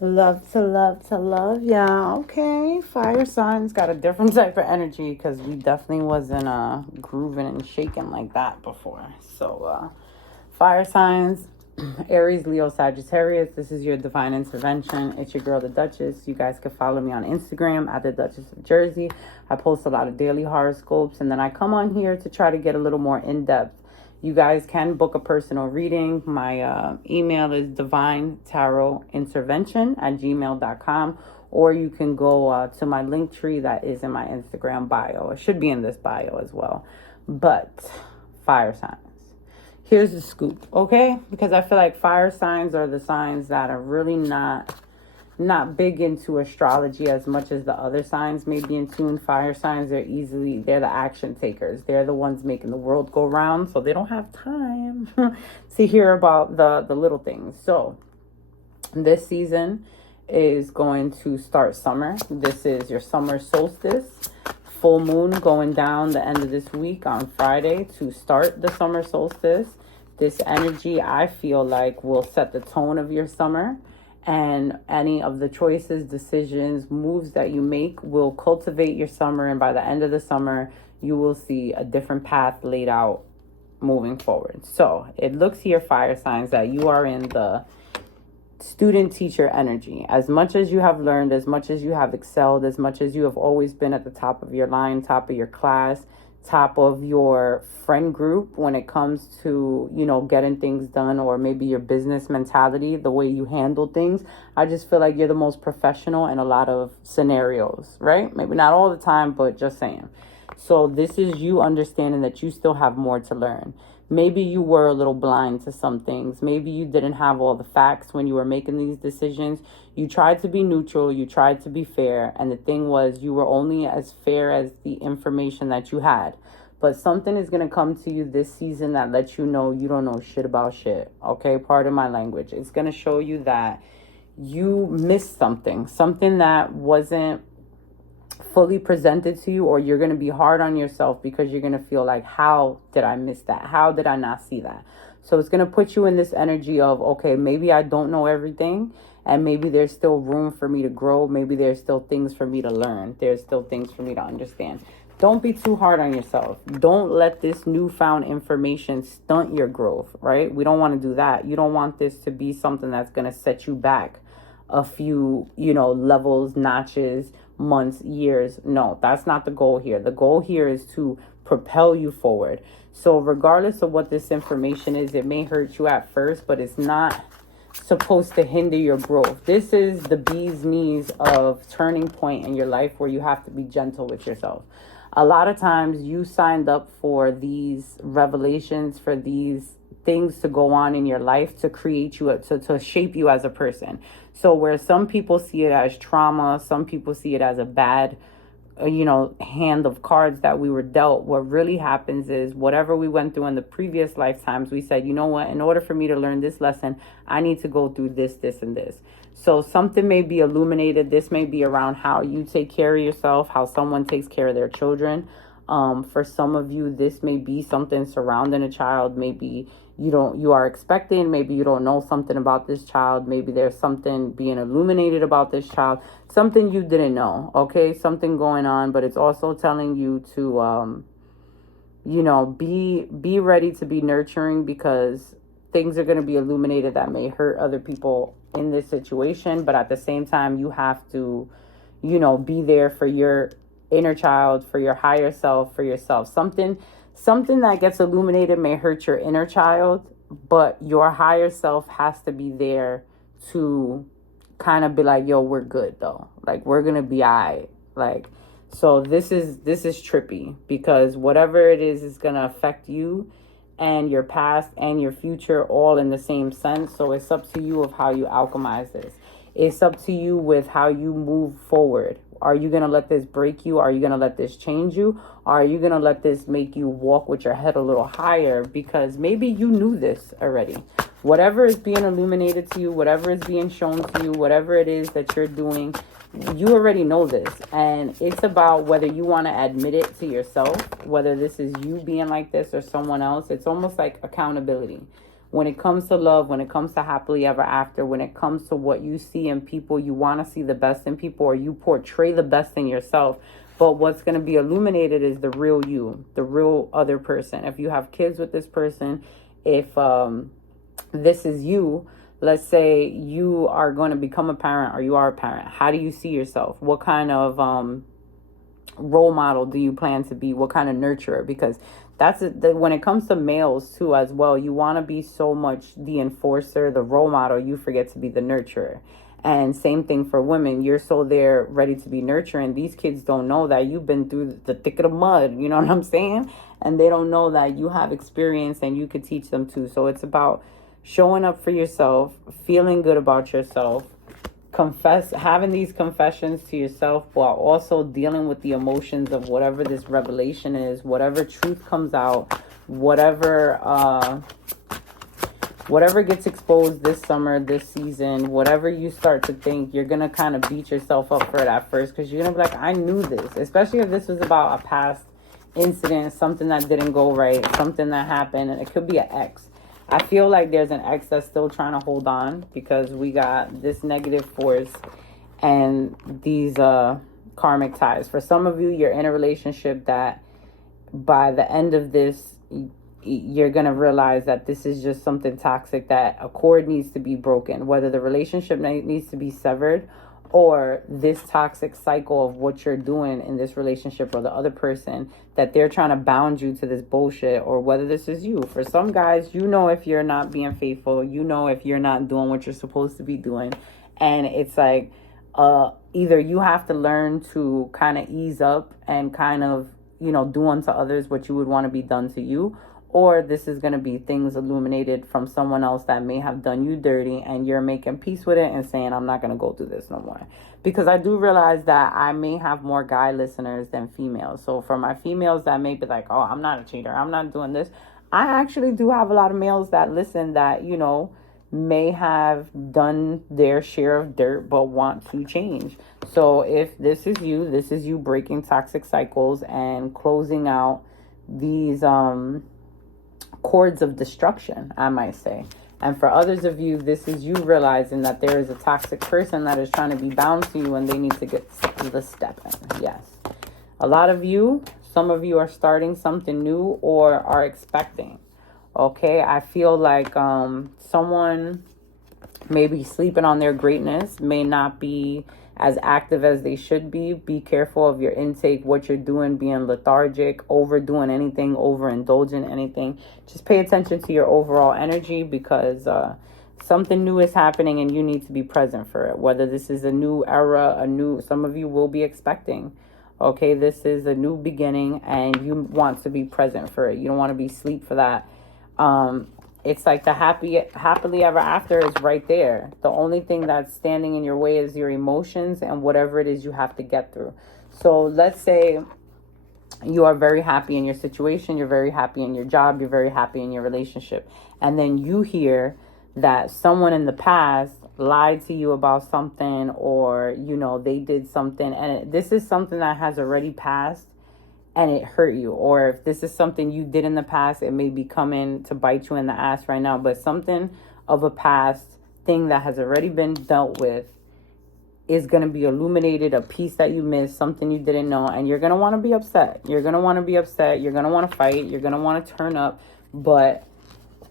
Love to love to love. Yeah, okay. Fire signs got a different type of energy because we definitely wasn't grooving and shaking like that before. Fire signs, Aries, Leo, Sagittarius. This is your divine intervention. It's your girl, the Duchess. You guys can follow me on Instagram at the Duchess of Jersey. I post a lot of daily horoscopes, and then I come on here to try to get a little more in depth. You guys can book a personal reading. My email is divinetarotintervention@gmail.com, or you can go to my link tree that is in my Instagram bio. It should be in this bio as well. But fire signs. Here's the scoop, okay? Because I feel like fire signs are the signs that are really not big into astrology as much as the other signs may be in tune. Fire signs are they're the action takers. They're the ones making the world go round, so they don't have time to hear about the little things. So this season is going to start summer. This is your summer solstice. Full moon going down the end of this week on Friday to start the summer solstice. This energy, I feel like, will set the tone of your summer. And any of the choices, decisions, moves that you make will cultivate your summer. And by the end of the summer, you will see a different path laid out moving forward. So it looks here, fire signs, that you are in the student teacher energy. As much as you have learned, as much as you have excelled, as much as you have always been at the top of your line, top of your class, top of your friend group when it comes to, getting things done, or maybe your business mentality, the way you handle things. I just feel like you're the most professional in a lot of scenarios, right? Maybe not all the time, but just saying. So this is you understanding that you still have more to learn. Maybe you were a little blind to some things. Maybe you didn't have all the facts when you were making these decisions. You tried to be neutral. You tried to be fair. And the thing was, you were only as fair as the information that you had. But something is going to come to you this season that lets you know you don't know shit about shit. Okay? Pardon my language. It's going to show you that you missed something that wasn't fully presented to you, or you're going to be hard on yourself because you're going to feel like, how did I miss that? How did I not see that? So it's going to put you in this energy of, okay, maybe I don't know everything, and maybe there's still room for me to grow. Maybe there's still things for me to learn. There's still things for me to understand. Don't be too hard on yourself. Don't let this newfound information stunt your growth, right? We don't want to do that. You don't want this to be something that's going to set you back a few, levels, notches, months, years. No, that's not the goal here. The goal here is to propel you forward. So regardless of what this information is, it may hurt you at first, but it's not supposed to hinder your growth. This is the bee's knees of turning point in your life where you have to be gentle with yourself. A lot of times you signed up for these revelations, for these things to go on in your life to create you, to shape you as a person. So where some people see it as trauma, some people see it as a bad, hand of cards that we were dealt. What really happens is whatever we went through in the previous lifetimes, we said, you know what, in order for me to learn this lesson, I need to go through this, this, and this. So something may be illuminated. This may be around how you take care of yourself, how someone takes care of their children. For some of you, this may be something surrounding a child. Maybe you are expecting, maybe you don't know something about this child. Maybe there's something being illuminated about this child, something you didn't know, okay? Something going on, but it's also telling you to, be ready to be nurturing, because things are going to be illuminated that may hurt other people in this situation. But at the same time, you have to, be there for your inner child, for your higher self, for yourself. Something that gets illuminated may hurt your inner child, but your higher self has to be there to kind of be like, yo, we're good though. Like, we're going to be all right. Like, so this is trippy, because whatever it is going to affect you and your past and your future all in the same sense. So it's up to you of how you alchemize this. It's up to you with how you move forward. Are you going to let this break you? Are you going to let this change you? Or are you going to let this make you walk with your head a little higher? Because maybe you knew this already. Whatever is being illuminated to you, whatever is being shown to you, whatever it is that you're doing, you already know this. And it's about whether you want to admit it to yourself, whether this is you being like this or someone else. It's almost like accountability. when it comes to love, when it comes to happily ever after, when it comes to what you see in people, you want to see the best in people, or you portray the best in yourself. But what's going to be illuminated is the real you, the real other person. If you have kids with this person, if this is you, let's say you are going to become a parent, or you are a parent, how do you see yourself? What kind of role model do you plan to be? What kind of nurturer? Because that's when it comes to males too as well, you want to be so much the enforcer, the role model, you forget to be the nurturer. And same thing for women. You're so there ready to be nurturing. These kids don't know that you've been through the thick of the mud, you know what I'm saying? And they don't know that you have experience and you could teach them too. So it's about showing up for yourself, feeling good about yourself, having these confessions to yourself, while also dealing with the emotions of whatever this revelation is, whatever truth comes out, whatever gets exposed this summer, this season, whatever you start to think, you're going to kind of beat yourself up for it at first, because you're going to be like, I knew this, especially if this was about a past incident, something that didn't go right, something that happened, and it could be an ex. I feel like there's an ex that's still trying to hold on, because we got this negative force and these karmic ties. For some of you, you're in a relationship that by the end of this, you're going to realize that this is just something toxic, that a cord needs to be broken, whether the relationship needs to be severed, or this toxic cycle of what you're doing in this relationship, or the other person, that they're trying to bound you to this bullshit, or whether this is you. For some guys, you know if you're not being faithful, you know if you're not doing what you're supposed to be doing. And it's like either you have to learn to kind of ease up and kind of, do unto others what you would want to be done to you, or this is going to be things illuminated from someone else that may have done you dirty, and you're making peace with it and saying, I'm not going to go through this no more. Because I do realize that I may have more guy listeners than females. So for my females that may be like, oh, I'm not a cheater, I'm not doing this, I actually do have a lot of males that listen that, may have done their share of dirt but want to change. So if this is you breaking toxic cycles and closing out these cords of destruction, I might say. And for others of you, this is you realizing that there is a toxic person that is trying to be bound to you, and they need to get the step in. Yes. A lot of you, some of you are starting something new or are expecting. Okay. I feel like someone may be sleeping on their greatness, may not be as active as they should be. Be careful of your intake, what you're doing, being lethargic, overdoing anything, overindulging anything. Just pay attention to your overall energy, because something new is happening and you need to be present for it. Whether this is a new era, some of you will be expecting. Okay, this is a new beginning and you want to be present for it. You don't want to be asleep for that. It's like the happily ever after is right there. The only thing that's standing in your way is your emotions and whatever it is you have to get through. So let's say you are very happy in your situation, you're very happy in your job, you're very happy in your relationship. And then you hear that someone in the past lied to you about something, or, they did something. And this is something that has already passed and it hurt you. Or if this is something you did in the past, it may be coming to bite you in the ass right now. But something of a past thing that has already been dealt with is going to be illuminated, a piece that you missed, something you didn't know. And you're going to want to be upset. You're going to want to be upset. You're going to want to fight. You're going to want to turn up. But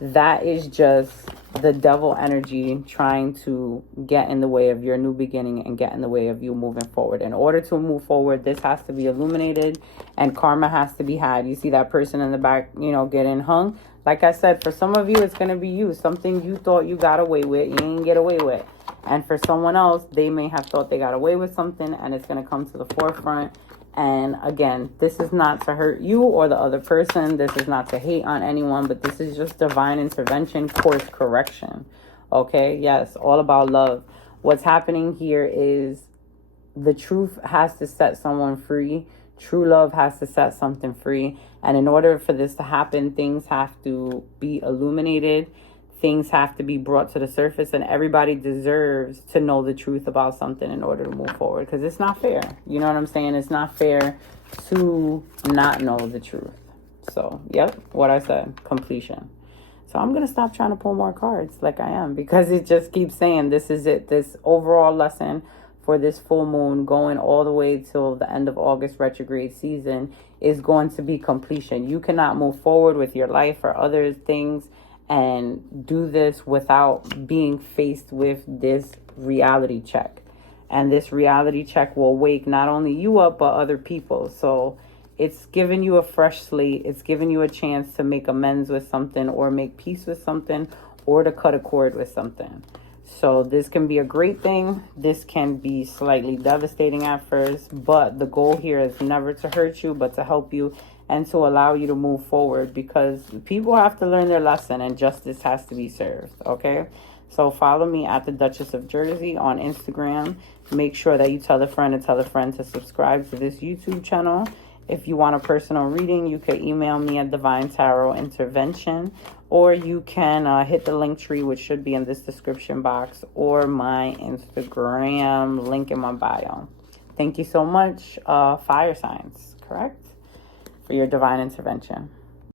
that is just the devil energy trying to get in the way of your new beginning and get in the way of you moving forward. In order to move forward, this has to be illuminated and karma has to be had. You see that person in the back, getting hung. Like I said, for some of you, it's going to be you. Something you thought you got away with, you didn't get away with. And for someone else, they may have thought they got away with something, and it's going to come to the forefront. And again, this is not to hurt you or the other person. This is not to hate on anyone, but this is just divine intervention, course correction. Okay? Yes, all about love. What's happening here is the truth has to set someone free. True love has to set something free. And in order for this to happen, things have to be illuminated. Things have to be brought to the surface, and everybody deserves to know the truth about something in order to move forward, because it's not fair. You know what I'm saying? It's not fair to not know the truth. So, yep, what I said, completion. So I'm going to stop trying to pull more cards like I am, because it just keeps saying this is it. This overall lesson for this full moon going all the way till the end of August retrograde season is going to be completion. You cannot move forward with your life or other things and do this without being faced with this reality check. And this reality check will wake not only you up, but other people. So it's giving you a fresh slate. It's giving you a chance to make amends with something, or make peace with something, or to cut a cord with something. So this can be a great thing. This can be slightly devastating at first, but the goal here is never to hurt you, but to help you and to allow you to move forward, because people have to learn their lesson and justice has to be served, okay? So follow me at the Duchess of Jersey on Instagram. Make sure that you tell a friend and tell a friend to subscribe to this YouTube channel. If you want a personal reading, you can email me at Divine Tarot Intervention, or you can hit the link tree, which should be in this description box, or my Instagram link in my bio. Thank you so much, fire signs, correct? For your divine intervention.